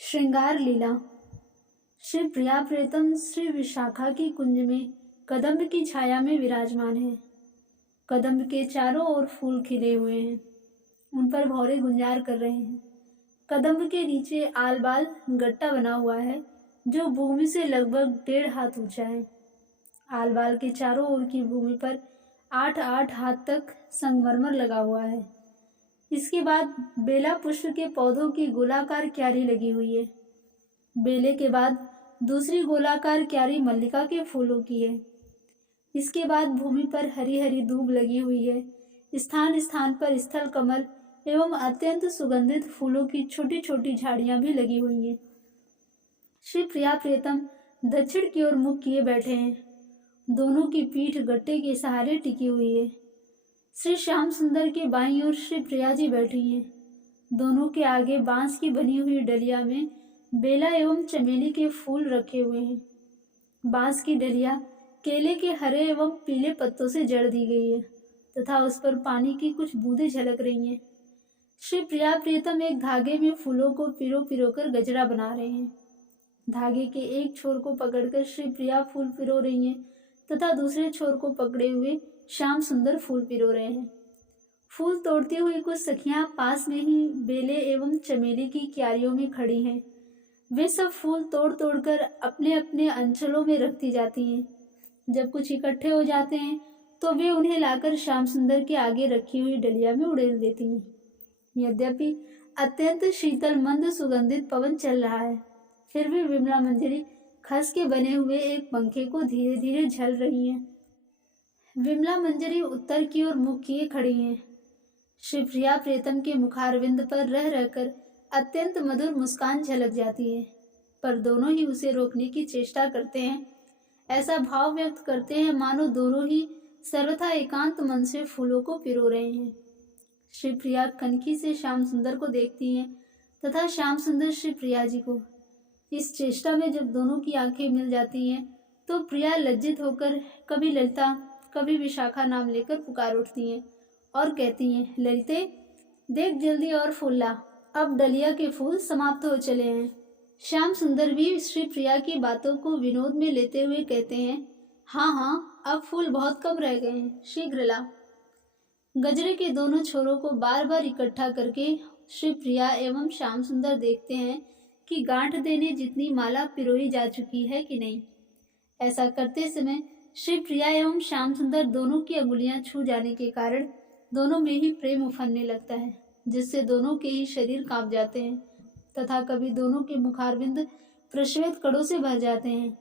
श्रृंगार लीला। श्री प्रिया प्रीतम श्री विशाखा की कुंज में कदम्ब की छाया में विराजमान है। कदम्ब के चारों ओर फूल खिले हुए हैं, उन पर भौरे गुंजार कर रहे हैं। कदम्ब के नीचे आलबाल गट्टा बना हुआ है जो भूमि से लगभग 1.5 हाथ ऊंचा है। आलबाल के चारों ओर की भूमि पर 8-8 हाथ तक संगमरमर लगा हुआ है। इसके बाद बेला पुष्प के पौधों की गोलाकार क्यारी लगी हुई है। बेले के बाद दूसरी गोलाकार क्यारी मल्लिका के फूलों की है। इसके बाद भूमि पर हरी हरी दूब लगी हुई है। स्थान स्थान पर स्थल कमल एवं अत्यंत सुगंधित फूलों की छोटी छोटी झाड़ियां भी लगी हुई हैं। श्री प्रिया प्रियतम दक्षिण की ओर मुख किए बैठे हैं। दोनों की पीठ गट्टे के सहारे टिकी हुई है। श्री श्याम सुंदर के बाईं ओर श्री प्रिया जी बैठी हैं। दोनों के आगे बांस की बनी हुई डलिया में बेला एवं चमेली के फूल रखे हुए हैं। बांस की डलिया केले के हरे एवं पीले पत्तों से जड़ दी गई है तथा उस पर पानी की कुछ बूंदें झलक रही हैं। श्री प्रिया प्रियतम एक धागे में फूलों को पिरो पिरो कर गजरा बना रहे हैं। धागे के एक छोर को पकड़कर श्री प्रिया फूल पिरो रही हैं तथा दूसरे छोर को पकड़े हुए श्याम सुंदर फूल पिरो रहे हैं। फूल तोड़ती हुई कुछ सखियां पास में ही बेले एवं चमेली की क्यारियों में खड़ी हैं। वे सब फूल तोड़ तोड़कर अपने अपने अंचलों में रखती जाती हैं। जब कुछ इकट्ठे हो जाते हैं तो वे उन्हें लाकर श्याम सुंदर के आगे रखी हुई डलिया में उड़ेल देती हैं। यद्यपि अत्यंत शीतल मंद सुगंधित पवन चल रहा है, फिर भी विमला मंजरी खस के बने हुए एक पंखे को धीरे धीरे झल रही हैं। विमला मंजरी उत्तर की ओर मुख किए खड़ी हैं। श्री प्रिया प्रीतम के मुखारविंद पर रह रहकर अत्यंत मधुर मुस्कान झलक जाती है, पर दोनों ही उसे रोकने की चेष्टा करते हैं। ऐसा भाव व्यक्त करते हैं मानो दोनों ही सर्वथा एकांत मन से फूलों को पिरो रहे हैं। श्री प्रिया कनखी से श्याम सुंदर को देखती हैं तथा श्याम सुंदर श्री प्रिया जी को। इस चेष्टा में जब दोनों की आंखें मिल जाती हैं तो प्रिया लज्जित होकर कभी ललिता कभी विशाखा नाम लेकर पुकार उठती हैं और कहती हैं, ललिते देख जल्दी और फूल ला, अब डलिया के फूल समाप्त हो चले हैं। श्याम सुंदर भी श्री प्रिया की बातों को विनोद में लेते हुए कहते हैं, हाँ हाँ अब फूल बहुत कम रह गए हैं, शीघ्र ला। गजरे के दोनों छोरों को बार बार इकट्ठा करके श्री प्रिया एवं श्याम सुंदर देखते हैं कि गांठ देने जितनी माला पिरोई जा चुकी है कि नहीं। ऐसा करते समय श्री प्रिया एवं श्याम सुंदर दोनों की अंगुलियां छू जाने के कारण दोनों में ही प्रेम उफनने लगता है, जिससे दोनों के ही शरीर कांप जाते हैं तथा कभी दोनों के मुखारविंद प्रश्वेत कड़ों से भर जाते हैं।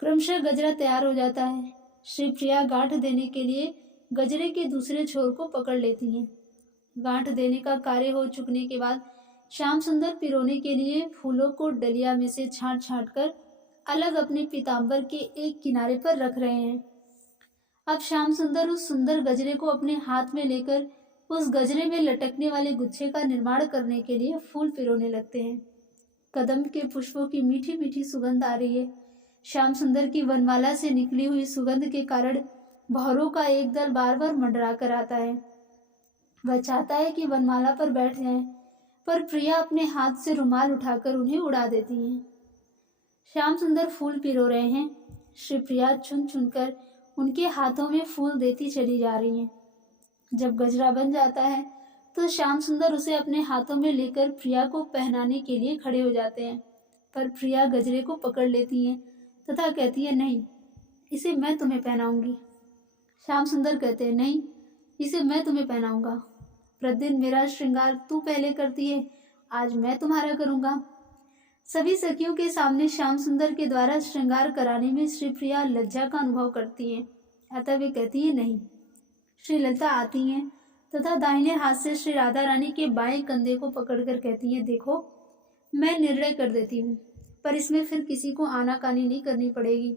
क्रमशः गजरा तैयार हो जाता है। श्री प्रिया गांठ देने के लिए गजरे के दूसरे छोर को पकड़ लेती हैं। गांठ देने का कार्य हो चुकने के बाद श्याम सुंदर पिरोने के लिए फूलों को डलिया में से छांट छांट कर अलग अपने पीताम्बर के एक किनारे पर रख रहे हैं। अब श्याम सुंदर उस सुंदर गजरे को अपने हाथ में लेकर उस गजरे में लटकने वाले गुच्छे का निर्माण करने के लिए फूल पिरोने लगते हैं। कदम्ब के पुष्पों की मीठी मीठी सुगंध आ रही है। श्याम सुंदर की वनमाला से निकली हुई सुगंध के कारण भौरों का एक दल बार बार मंडरा कर आता है। वह चाहता है कि वनमाला पर बैठ जाएं, पर प्रिया अपने हाथ से रुमाल उठाकर उन्हें उड़ा देती हैं। श्याम सुंदर फूल पिरो रहे हैं। श्री प्रिया चुन चुनकर उनके हाथों में फूल देती चली जा रही हैं। जब गजरा बन जाता है तो श्याम सुंदर उसे अपने हाथों में लेकर प्रिया को पहनाने के लिए खड़े हो जाते हैं, पर प्रिया गजरे को पकड़ लेती हैं तथा कहती है, नहीं इसे मैं तुम्हें पहनाऊंगी। श्याम सुंदर कहते हैं, नहीं इसे मैं तुम्हें पहनाऊंगा। प्रतिदिन मेरा श्रृंगार तू पहले करती है, आज मैं तुम्हारा करूंगा। सभी सखियों के सामने श्याम सुंदर के द्वारा श्रृंगार कराने में श्री प्रिया लज्जा का अनुभव करती हैं, अतः वे कहती है नहीं। श्री ललिता आती हैं तथा दाहिने हाथ से श्री राधा रानी के बाएं कंधे को पकड़कर कहती हैं, देखो मैं निर्णय कर देती हूँ, पर इसमें फिर किसी को आनाकानी नहीं करनी पड़ेगी।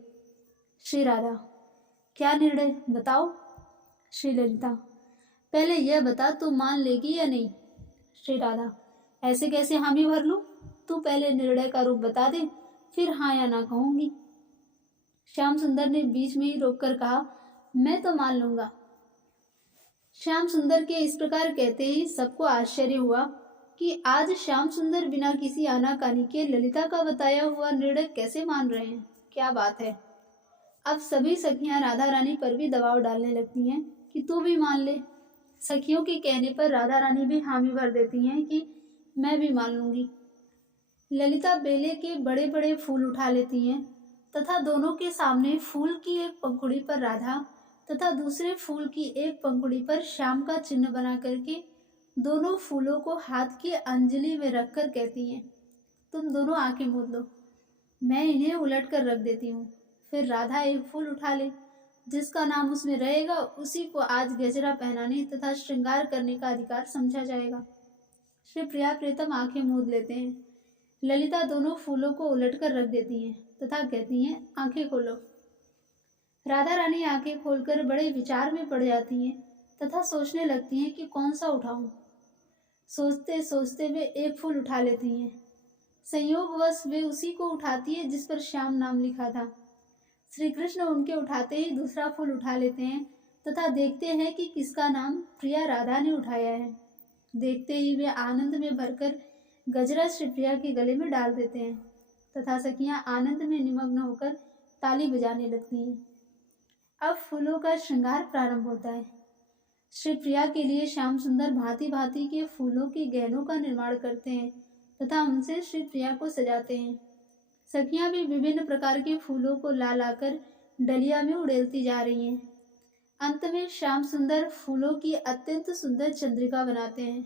श्री राधा, क्या निर्णय बताओ। श्री ललिता, पहले यह बता तू मान लेगी या नहीं। श्री राधा, ऐसे कैसे हामी भर लूं, तू पहले निर्णय का रूप बता दे, फिर हाँ या ना कहूंगी। श्याम सुंदर ने बीच में ही रोककर कहा, मैं तो मान लूंगा। श्याम सुंदर के इस प्रकार कहते ही सबको आश्चर्य हुआ। कि आज श्याम सुंदर बिना किसी आनाकानी के ललिता का बताया हुआ निर्णय कैसे मान रहे हैं। क्या बात है। अब सभी सखियां राधा रानी पर भी दबाव डालने लगती हैं कि तू भी मान ले। सखियों के कहने पर राधा रानी भी हामी भर देती हैं कि मैं भी मान लूंगी। ललिता बेले के बड़े बड़े फूल उठा लेती हैं तथा दोनों के सामने फूल की एक पंखुड़ी पर राधा तथा दूसरे फूल की एक पंखुड़ी पर श्याम का चिन्ह बना करके दोनों फूलों को हाथ की अंजलि में रखकर कहती हैं, तुम दोनों आंखें मूंद लो, मैं इन्हें उलट कर रख देती हूँ। फिर राधा एक फूल उठा ले, जिसका नाम उसमें रहेगा उसी को आज गजरा पहनाने तथा श्रृंगार करने का अधिकार समझा जाएगा। श्री प्रिया प्रीतम आंखें मूंद लेते हैं। ललिता दोनों फूलों को उलट कर रख देती हैं तथा कहती हैं, आंखें खोलो। राधा रानी आंखें खोलकर बड़े विचार में पड़ जाती हैं तथा सोचने लगती हैं कि कौन सा उठाऊं। सोचते सोचते वे एक फूल उठा लेती हैं। संयोगवश वे उसी को उठाती है जिस पर श्याम नाम लिखा था। श्री कृष्ण उनके उठाते ही दूसरा फूल उठा लेते हैं तथा देखते हैं कि किसका नाम प्रिया राधा ने उठाया है। देखते ही वे आनंद में भरकर गजरा श्री प्रिया के गले में डाल देते हैं तथा सखियां आनंद में निमग्न होकर ताली बजाने लगती हैं। अब फूलों का श्रृंगार प्रारंभ होता है। श्री प्रिया के लिए श्याम सुंदर भांति भांति के फूलों के गहनों का निर्माण करते हैं तथा उनसे श्री प्रिया को सजाते हैं। सखियां भी विभिन्न प्रकार के फूलों को ला लाकर डलिया में उड़ेलती जा रही हैं। अंत में श्याम सुंदर फूलों की अत्यंत सुंदर चंद्रिका बनाते हैं।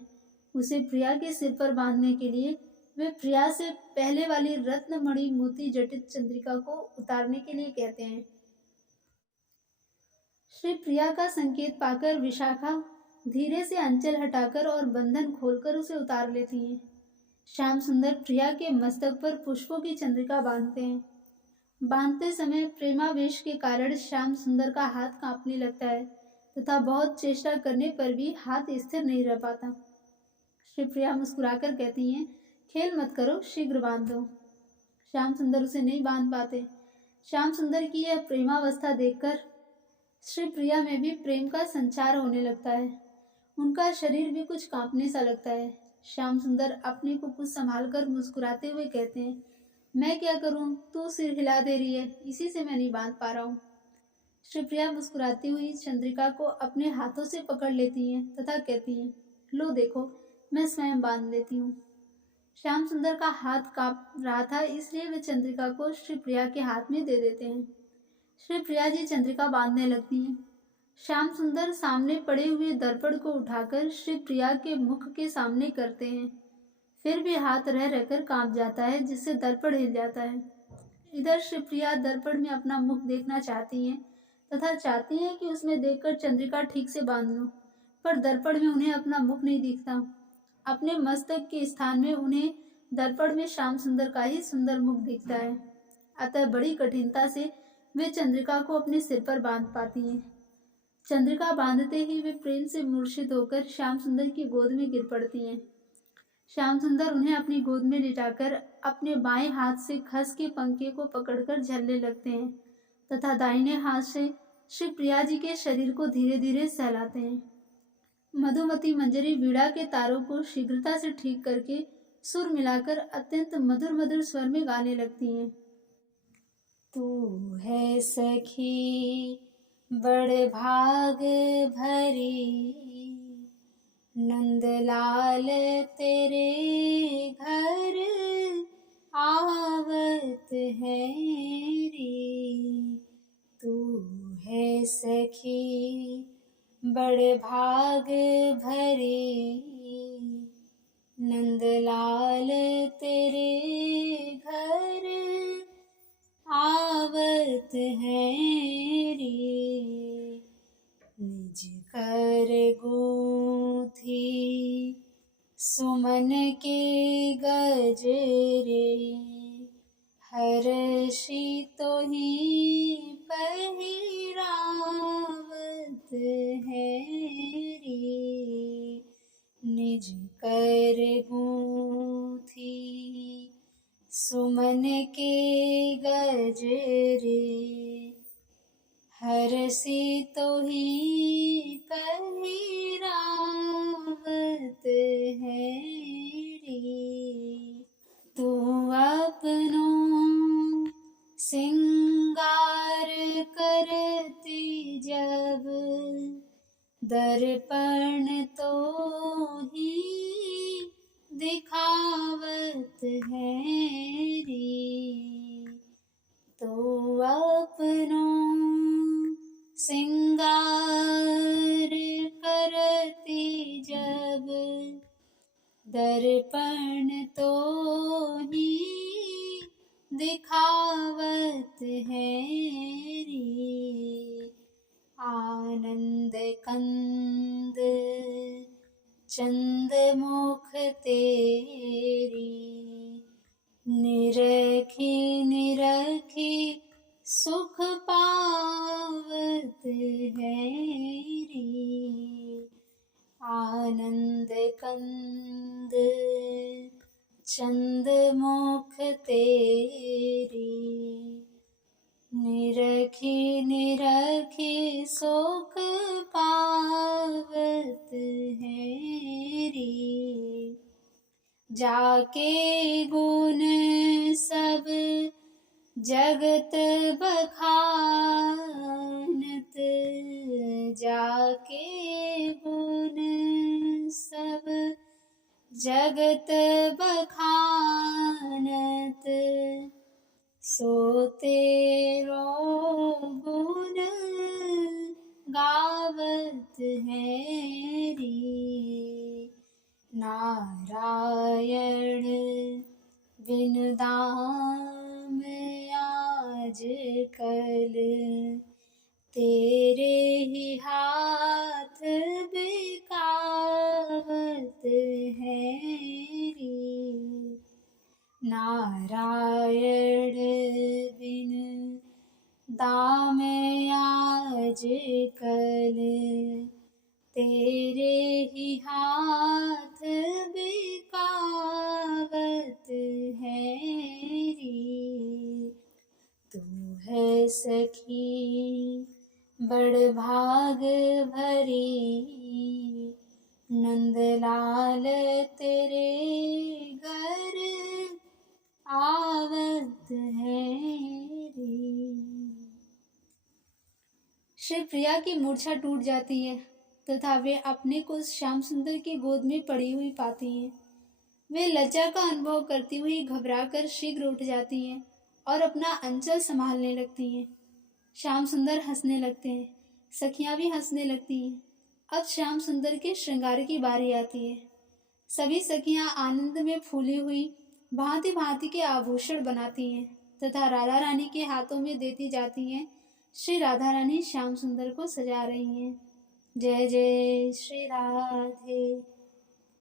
उसे प्रिया के सिर पर बांधने के लिए वे प्रिया से पहले वाली रत्नमणि मोती जटित चंद्रिका को उतारने के लिए कहते हैं। श्री प्रिया का संकेत पाकर विशाखा धीरे से अंचल हटाकर और बंधन खोलकर उसे उतार लेती हैं। श्याम सुंदर प्रिया के मस्तक पर पुष्पों की चंद्रिका बांधते हैं। बांधते समय प्रेमावेश के कारण श्याम सुंदर का हाथ कांपने लगता है तथा बहुत चेष्टा करने पर भी हाथ स्थिर नहीं रह पाता। श्री प्रिया मुस्कुराकर कहती हैं, खेल मत करो, शीघ्र बांध दो। श्याम सुंदर उसे नहीं बांध पाते। श्याम सुंदर की यह प्रेमावस्था देखकर श्री प्रिया में भी प्रेम का संचार होने लगता है। उनका शरीर भी कुछ कांपने सा लगता है। श्याम सुंदर अपने को कुछ संभाल कर मुस्कुराते हुए कहते हैं, मैं क्या करूं, तू सिर हिला दे रही है, इसी से मैं नहीं बांध पा रहा हूँ। श्री प्रिया मुस्कुराती हुई चंद्रिका को अपने हाथों से पकड़ लेती हैं तथा कहती हैं, लो देखो, मैं स्वयं बांध लेती हूँ। श्याम सुंदर का हाथ कांप रहा था, इसलिए वे चंद्रिका को श्री प्रिया के हाथ में दे देते हैं। श्री प्रिया जी चंद्रिका बांधने लगती हैं। श्याम सुंदर सामने पड़े हुए दर्पण को उठाकर श्री प्रिया के मुख के सामने करते हैं। फिर भी हाथ रह रहकर कांप जाता है, जिससे दर्पण हिल जाता है। इधर श्री प्रिया दर्पण में अपना मुख देखना चाहती हैं तथा चाहती हैं कि उसमें देखकर चंद्रिका ठीक से बांध लूं, पर दर्पण में उन्हें अपना मुख नहीं दिखता। अपने मस्तक के स्थान में उन्हें दर्पण में श्याम सुंदर का ही सुंदर मुख दिखता है। अतः बड़ी कठिनता से वे चंद्रिका को अपने सिर पर बांध पाती हैं। चंद्रिका बांधते ही वे प्रेम से मूर्छित होकर श्याम सुंदर की गोद में गिर पड़ती हैं। श्याम सुंदर उन्हें अपनी गोद में लिटाकर अपने बाएं हाथ से खस के पंखे को पकड़कर झलने लगते हैं तथा दाहिने हाथ से श्री प्रिया जी के शरीर को धीरे धीरे सहलाते हैं। मधुमती मंजरी वीणा के तारों को शीघ्रता से ठीक करके सुर मिलाकर अत्यंत मधुर मधुर स्वर में गाने लगती हैं। तू है सखी बड़ भाग भरी, नंदलाल तेरे घर आवत है री। तू है सखी बड़ भाग भरी, नंदलाल तेरे घर आवत है रे। निज कर गूंथी सुमन के गजरे, हर्षि तो ही पहिरावत है रे। निज कर गूंथी सुमन के गजरे, हर्षि तो ही पहिरावत है दर्पण तो ही दिखावत है री, तो अपनों सिंगार करती जब दर्पण तो ही दिखावत है री, आनंद कंद चंद मुख तेरी, निरखी निरखी सुख पावत है री, आनंद कंद चंद मुख तेरी, निरखी निरखी सुख पावत है री, जाके गुण सब जगत बखानत, जाके गुण सब जगत बखानत, सो तेरो गुण गावत है री, नारायण बिन दाम आज कल, तेरे ही हाथ बिकावत है री, नारायण बिन दाम आज कल, तेरे ही हाथ बिकावत है री, तू है सखी बड़ भाग भरी, नंदलाल तेरे घर आवत है रे। श्री प्रिया की मूर्छा टूट जाती है तथा वे अपने को श्याम सुंदर की गोद में पड़ी हुई पाती हैं। वे लज्जा का अनुभव करती हुई घबराकर शीघ्र उठ जाती हैं और अपना अंचल संभालने लगती हैं। श्याम सुंदर हंसने लगते हैं, सखियां भी हंसने लगती हैं। अब श्याम सुंदर के श्रृंगार की बारी आती है। सभी सखियां आनंद में फूली हुई भांति भांति के आभूषण बनाती हैं तथा राधा रानी के हाथों में देती जाती हैं। श्री राधा रानी श्याम सुंदर को सजा रही हैं। जय जय श्री राधे।